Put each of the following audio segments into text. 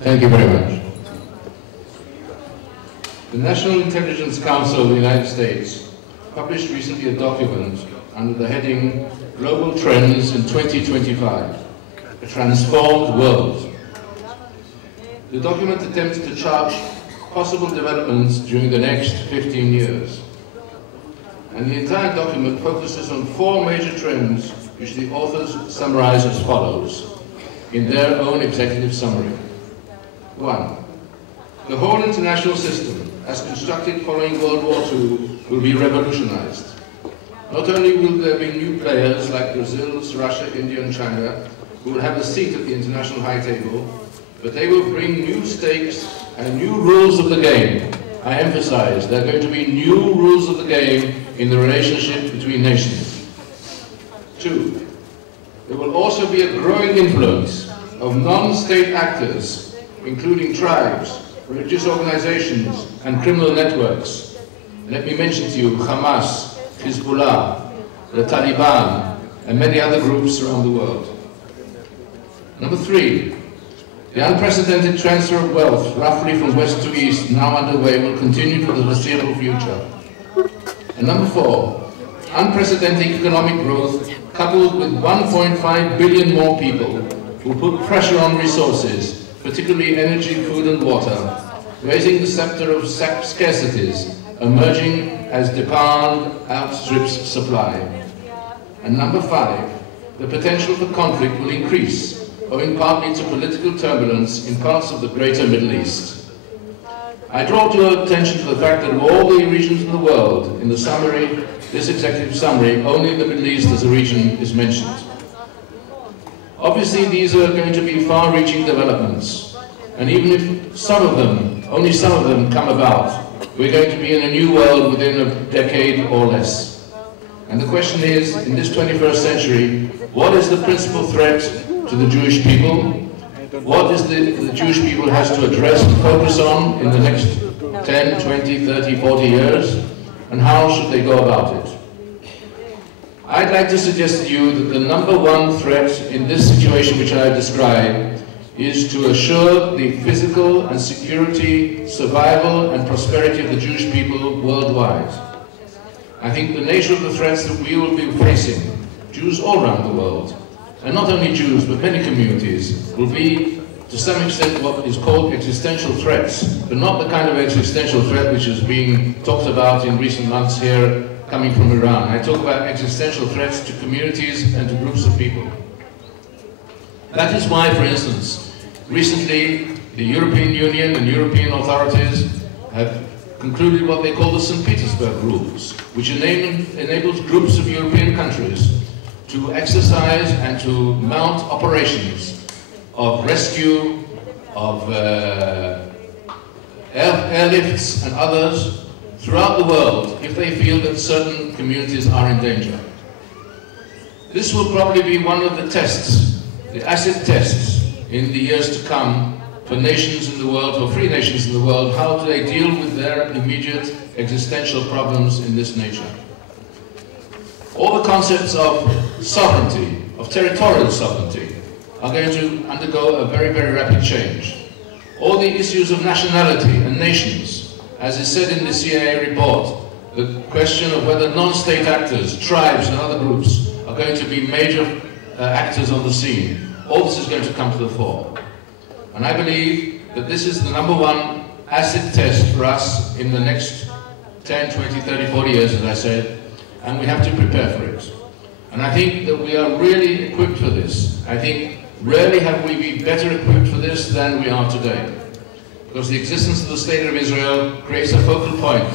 Thank you very much. The National Intelligence Council of the United States published recently a document under the heading Global Trends in 2025, a Transformed World. The document attempts to chart possible developments during the next 15 years. And the entire document focuses on 4 major trends which the authors summarize as follows in their own executive summary. 1. The whole international system, as constructed following World War II, will be revolutionized. Not only will there be new players like Brazil, Russia, India and China who will have a seat at the international high table, but they will bring new stakes and new rules of the game. I emphasize, there are going to be new rules of the game in the relationship between nations. 2. There will also be a growing influence of non-state actors, including tribes, religious organizations, and criminal networks. Let me mention to you Hamas, Hezbollah, the Taliban, and many other groups around the world. Number 3, the unprecedented transfer of wealth, roughly from west to east, now underway, will continue for the foreseeable future. And number 4, unprecedented economic growth, coupled with 1.5 billion more people, will put pressure on resources, particularly energy, food and water, raising the scepter of scarcities, emerging as demand outstrips supply. And number 5, the potential for conflict will increase, owing partly to political turbulence in parts of the greater Middle East. I draw to your attention to the fact that of all the regions in the world, in the summary, this executive summary, only the Middle East as a region is mentioned. Obviously, these are going to be far-reaching developments, and even if some of them, only some of them come about, we're going to be in a new world within a decade or less. And the question is, in this 21st century, what is the principal threat to the Jewish people? What is the Jewish people has to address and focus on in the next 10, 20, 30, 40 years? And how should they go about it? I'd like to suggest to you that the number 1 threat in this situation which I described is to assure the physical and security, survival and prosperity of the Jewish people worldwide. I think the nature of the threats that we will be facing, Jews all around the world, and not only Jews but many communities, will be to some extent what is called existential threats, but not the kind of existential threat which is being talked about in recent months here coming from Iran. I talk about existential threats to communities and to groups of people. That is why, for instance, recently the European Union and European authorities have concluded what they call the St. Petersburg Rules, which enables groups of European countries to exercise and to mount operations of rescue, of airlifts and others throughout the world if they feel that certain communities are in danger. This will probably be one of the tests, the acid tests in the years to come for nations in the world, for free nations in the world. How do they deal with their immediate existential problems in this nature? All the concepts of sovereignty, of territorial sovereignty, are going to undergo a very, very rapid change. All the issues of nationality and nations, as is said in the CIA report, the question of whether non-state actors, tribes and other groups are going to be major actors on the scene, all this is going to come to the fore. And I believe that this is the number 1 acid test for us in the next 10, 20, 30, 40 years, as I said, and we have to prepare for it. And I think that we are really equipped for this. I think rarely have we been better equipped for this than we are today. Because the existence of the State of Israel creates a focal point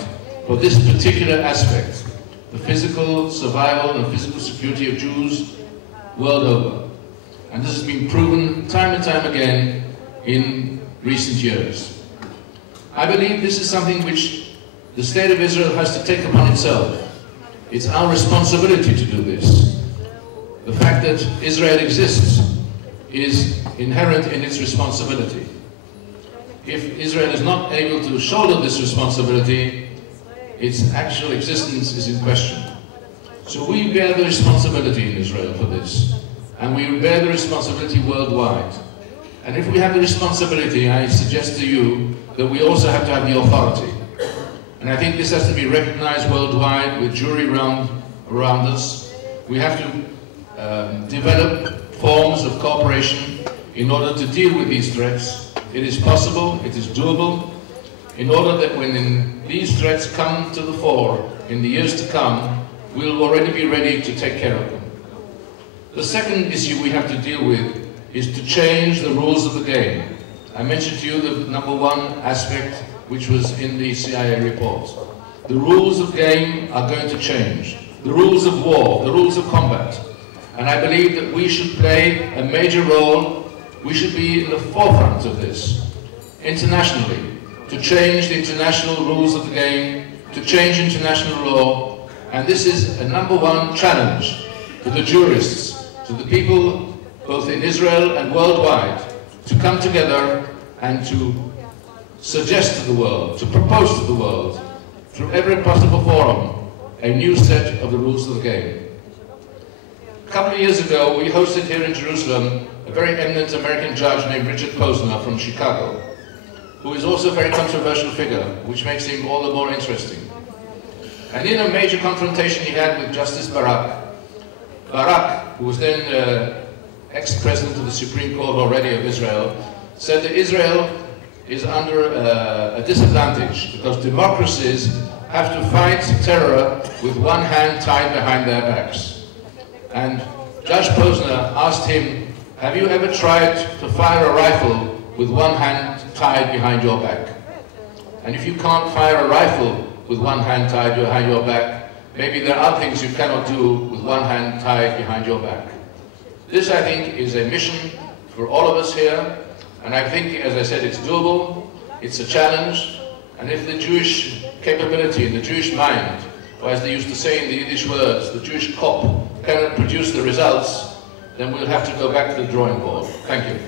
for this particular aspect, the physical survival and physical security of Jews world over. And this has been proven time and time again in recent years. I believe this is something which the State of Israel has to take upon itself. It's our responsibility to do this. The fact that Israel exists is inherent in its responsibility. If Israel is not able to shoulder this responsibility, its actual existence is in question. So we bear the responsibility in Israel for this, and we bear the responsibility worldwide. And if we have the responsibility, I suggest to you that we also have to have the authority. And I think this has to be recognized worldwide with jury around us. We have to develop forms of cooperation in order to deal with these threats. It is possible, it is doable, in order that when these threats come to the fore in the years to come, we'll already be ready to take care of them. The second issue we have to deal with is to change the rules of the game. I mentioned to you the number one aspect which was in the CIA report. The rules of game are going to change. The rules of war, the rules of combat. And I believe that we should play a major role. We should be in the forefront of this, internationally, to change the international rules of the game, to change international law. And this is a number one challenge to the jurists, to the people both in Israel and worldwide, to come together and to suggest to the world, to propose to the world, through every possible forum, a new set of the rules of the game. A couple of years ago, we hosted here in Jerusalem a very eminent American judge named Richard Posner from Chicago, who is also a very controversial figure, which makes him all the more interesting. And in a major confrontation he had with Justice Barak, who was then ex-president of the Supreme Court already of Israel, said that Israel is under a disadvantage because democracies have to fight terror with one hand tied behind their backs. And Judge Posner asked him, have you ever tried to fire a rifle with one hand tied behind your back? And if you can't fire a rifle with one hand tied behind your back, maybe there are things you cannot do with one hand tied behind your back. This, I think, is a mission for all of us here, and I think, as I said, it's doable, it's a challenge, and if the Jewish capability and the Jewish mind, or as they used to say in the Yiddish words, the Jewish Kopf, cannot produce the results, then we'll have to go back to the drawing board. Thank you.